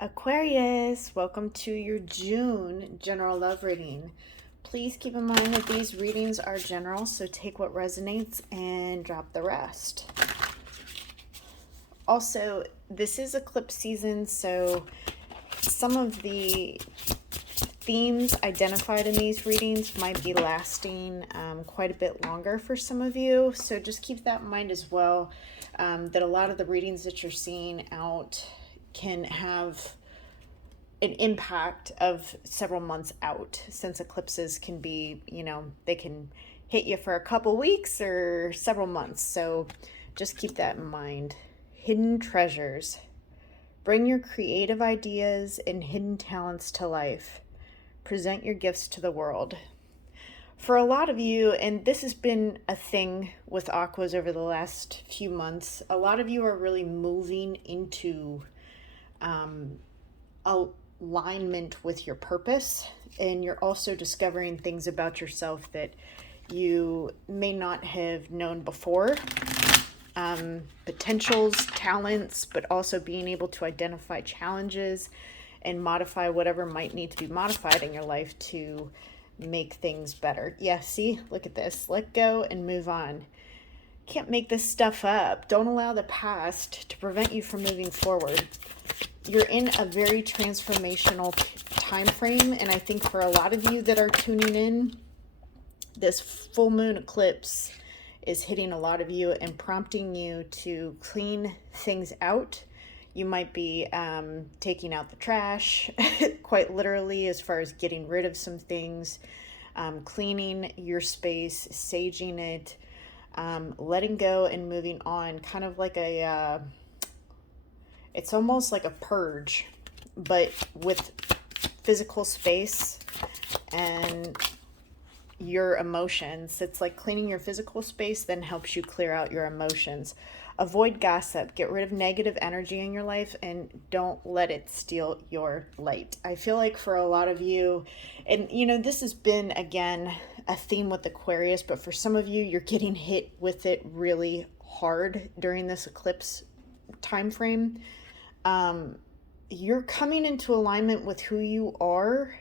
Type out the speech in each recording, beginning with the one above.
Aquarius, welcome to your June general love reading. Please keep in mind that these readings are general, so take what resonates and drop the rest. Also, this is eclipse season, so some of the themes identified in these readings might be lasting quite a bit longer for some of you. So just keep that in mind as well, that a lot of the readings that you're seeing out can have an impact of several months out, since eclipses can be, they can hit you for a couple weeks or several months. So just keep that in mind. Hidden treasures. Bring your creative ideas and hidden talents to life. Present your gifts to the world. For a lot of you, and this has been a thing with Aquas over the last few months, a lot of you are really moving into alignment with your purpose, and you're also discovering things about yourself that you may not have known before. Potentials, talents, but also being able to identify challenges and modify whatever might need to be modified in your life to make things better. Yeah, see, look at this. Let go and move on. Can't make this stuff up. Don't allow the past to prevent you from moving forward. You're in a very transformational time frame, and I think for a lot of you that are tuning in, this full moon eclipse is hitting a lot of you and prompting you to clean things out. You might be taking out the trash, quite literally, as far as getting rid of some things, cleaning your space, saging it, letting go and moving on, kind of like it's almost like a purge, but with physical space and your emotions. It's like cleaning your physical space then helps you clear out your emotions. Avoid gossip. Get rid of negative energy in your life and don't let it steal your light. I feel like for a lot of you, and this has been, again, a theme with Aquarius, but for some of you, you're getting hit with it really hard during this eclipse time frame. You're coming into alignment with who you are.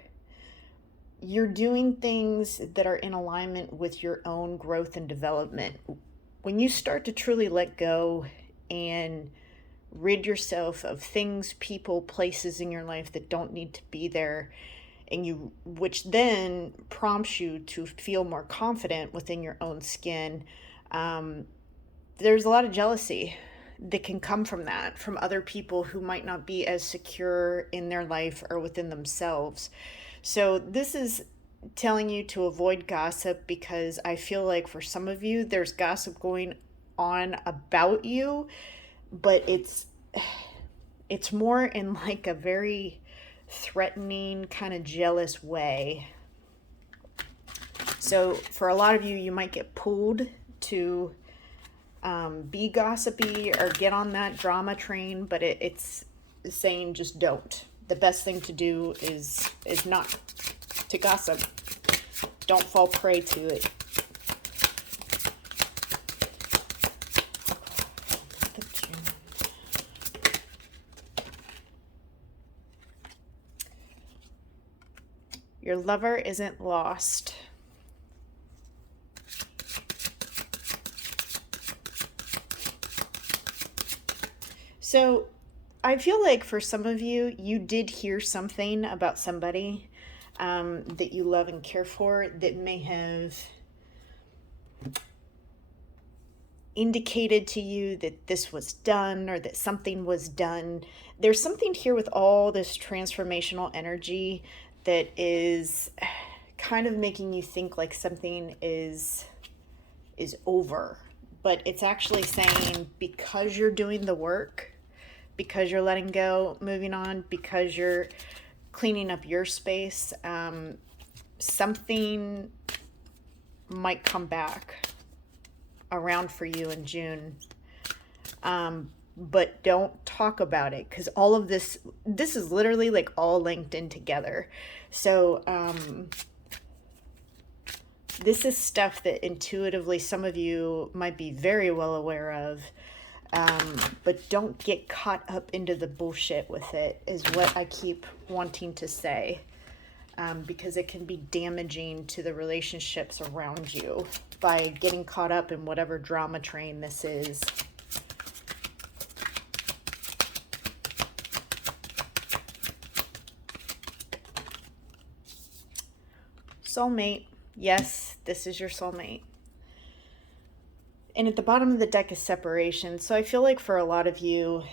You're doing things that are in alignment with your own growth and development. When you start to truly let go and rid yourself of things, people, places in your life that don't need to be there, which then prompts you to feel more confident within your own skin, there's a lot of jealousy that can come from that, from other people who might not be as secure in their life or within themselves. So this is telling you to avoid gossip, because I feel like for some of you, there's gossip going on about you, but it's more in like a very threatening, kind of jealous way. So for a lot of you, you might get pulled to be gossipy or get on that drama train, but it's saying just don't. The best thing to do is not to gossip. Don't fall prey to it. Your lover isn't lost. So I feel like for some of you, you did hear something about somebody that you love and care for that may have indicated to you that this was done or that something was done. There's something here with all this transformational energy that is kind of making you think like something is over. But it's actually saying, because you're doing the work, because you're letting go, moving on, because you're cleaning up your space, something might come back around for you in June. But don't talk about it, because all of this is literally like all linked in together. So this is stuff that intuitively some of you might be very well aware of. But don't get caught up into the bullshit with it, is what I keep wanting to say. Because it can be damaging to the relationships around you by getting caught up in whatever drama train this is. Soulmate. Yes, this is your soulmate. And at the bottom of the deck is separation. So I feel like for a lot of you,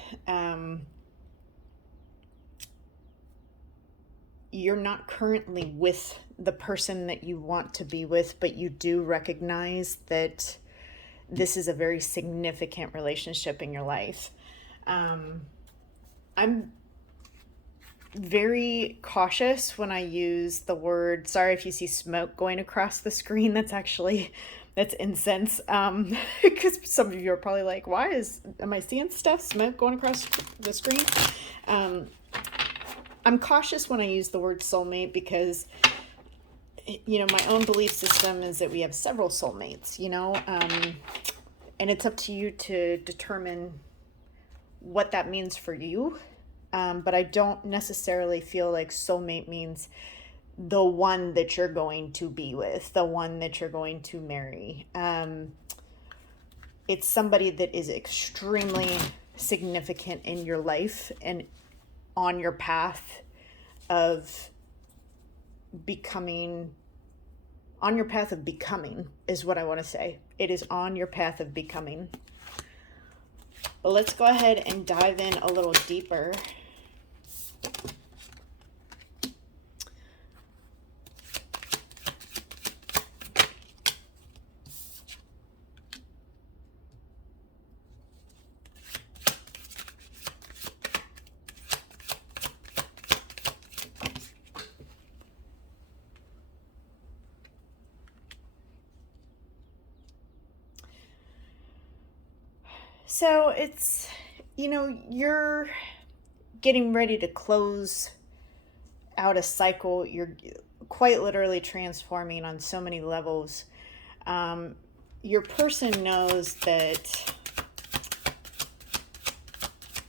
you're not currently with the person that you want to be with, but you do recognize that this is a very significant relationship in your life. I'm very cautious when I use the word, sorry if you see smoke going across the screen, that's incense. Because some of you are probably like, am I seeing smoke going across the screen? I'm cautious when I use the word soulmate because, my own belief system is that we have several soulmates, and it's up to you to determine what that means for you. But I don't necessarily feel like soulmate means the one that you're going to be with, the one that you're going to marry. It's somebody that is extremely significant in your life and on your path of becoming is what I want to say. It is on your path of becoming. But let's go ahead and dive in a little deeper. So it's, you're getting ready to close out a cycle. You're quite literally transforming on so many levels. Your person knows that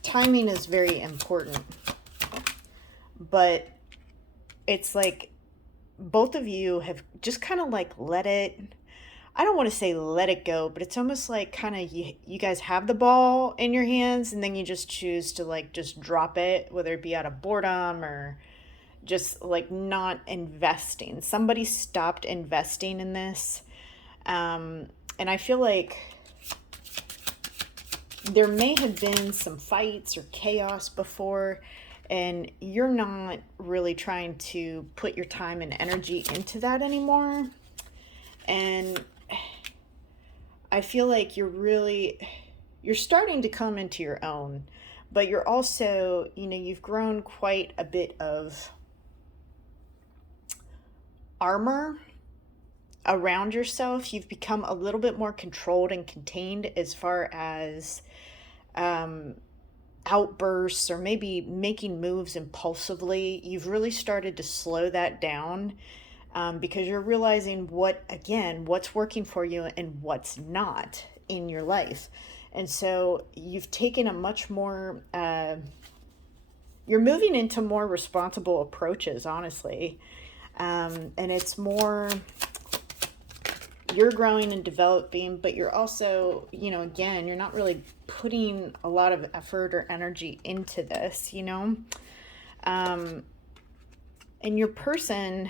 timing is very important, but it's like both of you have just kind of like I don't want to say let it go, but it's almost like kind of you guys have the ball in your hands and then you just choose to like just drop it, whether it be out of boredom or just like not investing. Somebody stopped investing in this. And I feel like there may have been some fights or chaos before, and you're not really trying to put your time and energy into that anymore. And I feel like you're starting to come into your own, but you're also, you've grown quite a bit of armor around yourself. You've become a little bit more controlled and contained as far as outbursts or maybe making moves impulsively. You've really started to slow that down. Because you're realizing what's working for you and what's not in your life. And so you've taken a much more, you're moving into more responsible approaches, honestly. And it's more, you're growing and developing, but you're also, again, you're not really putting a lot of effort or energy into this, and your person,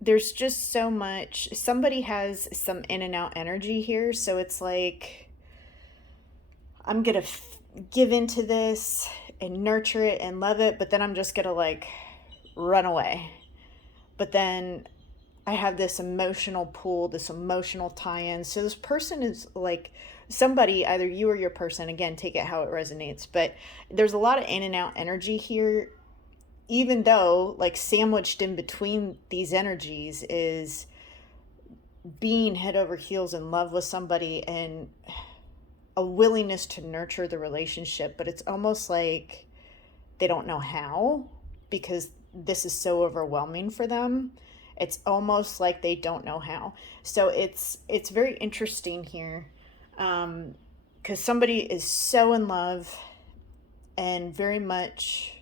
there's just so much, somebody has some in and out energy here. So it's like, I'm going to give into this and nurture it and love it, but then I'm just going to like run away. But then I have this emotional pull, this emotional tie-in. So this person is like somebody, either you or your person, again, take it how it resonates. But there's a lot of in and out energy here. Even though like sandwiched in between these energies is being head over heels in love with somebody and a willingness to nurture the relationship, but it's almost like they don't know how because this is so overwhelming for them. It's almost like they don't know how. So it's very interesting here. because somebody is so in love and very much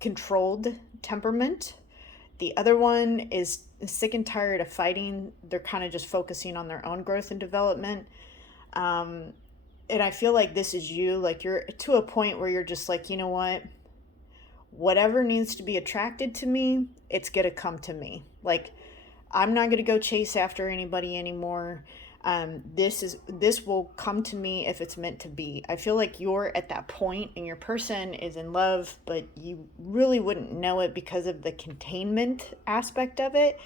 controlled temperament. The other one is sick and tired of fighting. They're kind of just focusing on their own growth and development. And I feel like this is you. Like, you're to a point where you're just like, you know what? Whatever needs to be attracted to me, it's going to come to me. Like, I'm not going to go chase after anybody anymore. This will come to me if it's meant to be. I feel like you're at that point and your person is in love, but you really wouldn't know it because of the containment aspect of it.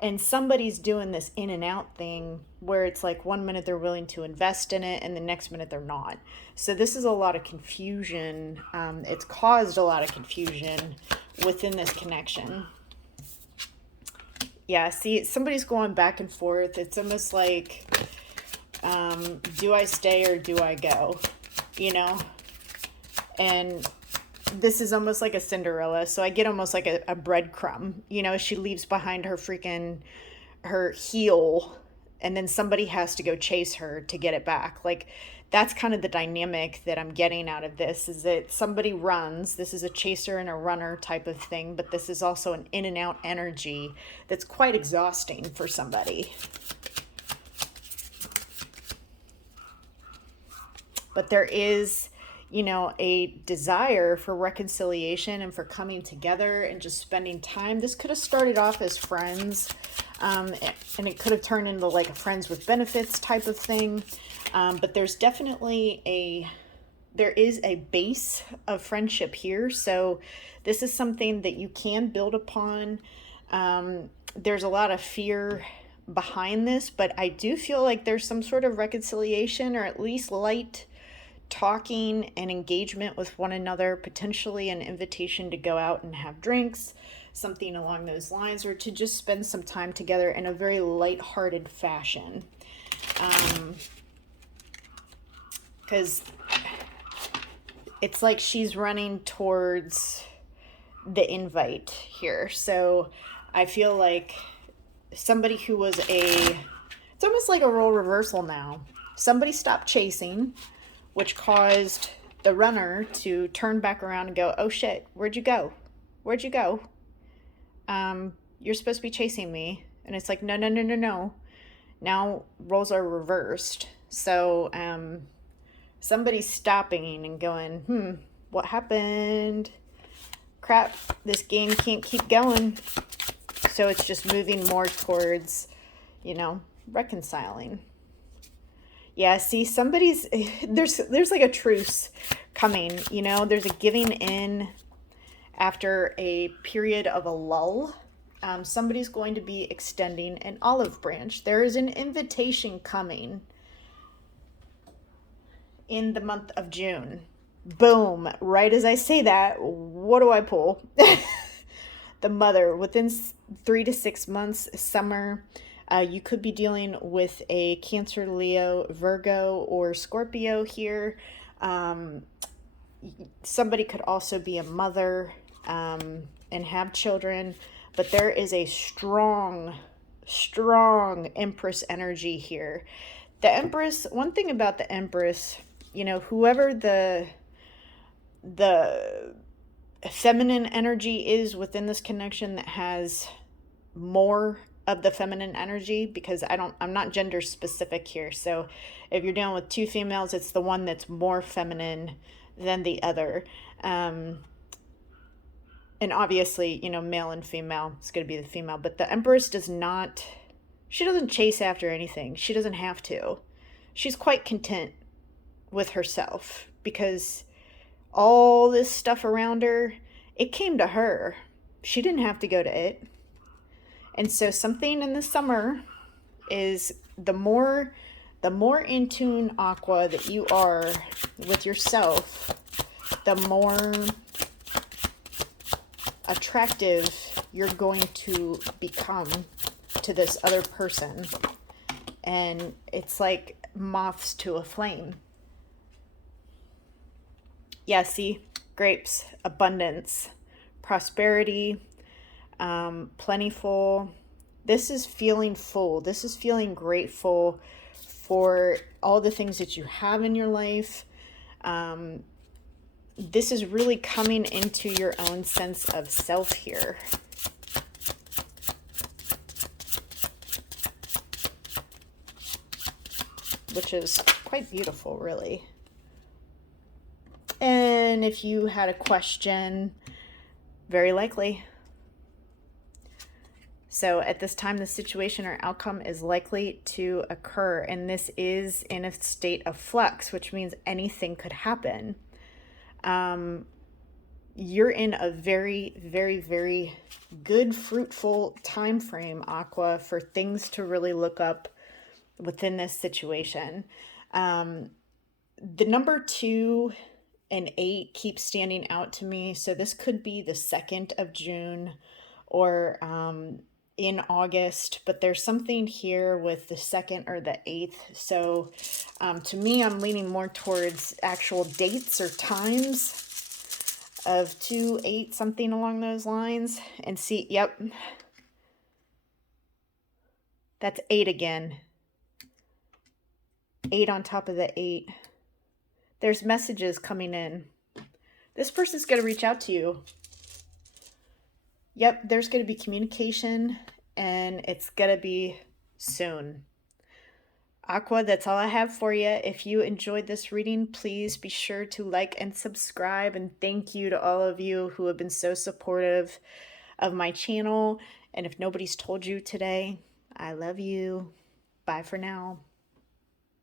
And somebody's doing this in and out thing where it's like 1 minute they're willing to invest in it and the next minute they're not. So this is a lot of confusion. It's caused a lot of confusion within this connection. Yeah, see, somebody's going back and forth. It's almost like, do I stay or do I go? You know? And this is almost like a Cinderella. So I get almost like a breadcrumb. You know, she leaves behind her heel, and then somebody has to go chase her to get it back. Like, that's kind of the dynamic that I'm getting out of this, is that somebody runs. This is a chaser and a runner type of thing, but this is also an in and out energy that's quite exhausting for somebody. But there is, you know, a desire for reconciliation and for coming together and just spending time. This could have started off as friends, and it could have turned into like a friends with benefits type of thing. But there's definitely there is a base of friendship here. So this is something that you can build upon. There's a lot of fear behind this, but I do feel like there's some sort of reconciliation, or at least light talking and engagement with one another, potentially an invitation to go out and have drinks, something along those lines, or to just spend some time together in a very lighthearted fashion. Because it's like she's running towards the invite here. So I feel like somebody who was it's almost like a role reversal now. Somebody stopped chasing, which caused the runner to turn back around and go, oh shit, where'd you go? Where'd you go? You're supposed to be chasing me. And it's like, no. Now roles are reversed. So somebody's stopping and going, what happened? Crap, this game can't keep going. So it's just moving more towards, you know, reconciling. Yeah, see, there's like a truce coming, you know, there's a giving in after a period of a lull. Somebody's going to be extending an olive branch. There is an invitation coming in the month of June. Boom. Right as I say that, what do I pull? The Mother. Within 3 to 6 months, summer. You could be dealing with a Cancer, Leo, Virgo, or Scorpio here. Somebody could also be a mother and have children. But there is a strong Empress energy here. The Empress, one thing about the Empress, you know, whoever the feminine energy is within this connection that has more of the feminine energy, because I'm not gender specific here. So if you're dealing with two females, it's the one that's more feminine than the other. And obviously, you know, male and female, it's going to be the female. But the Empress she doesn't chase after anything. She doesn't have to. She's quite content with herself, because all this stuff around her, it came to her. She didn't have to go to it. And so something in the summer is the more in tune, Aqua, that you are with yourself, the more attractive you're going to become to this other person. And it's like moths to a flame. Yeah, see, grapes, abundance, prosperity, plentiful. This is feeling full. This is feeling grateful for all the things that you have in your life. This is really coming into your own sense of self here. Which is quite beautiful, really. And if you had a question, very likely. So at this time, the situation or outcome is likely to occur, and this is in a state of flux, which means anything could happen. You're in a very, very, very good, fruitful time frame, Aqua, for things to really look up within this situation. The number 2 and 8 keep standing out to me. So this could be the 2nd of June or in August, but there's something here with the 2nd or the 8th. So to me, I'm leaning more towards actual dates or times of 2, 8, something along those lines. And see, yep, that's 8 again. 8 on top of the 8. There's messages coming in. This person's going to reach out to you. Yep, there's going to be communication, and it's going to be soon. Aqua, that's all I have for you. If you enjoyed this reading, please be sure to like and subscribe. And thank you to all of you who have been so supportive of my channel. And if nobody's told you today, I love you. Bye for now.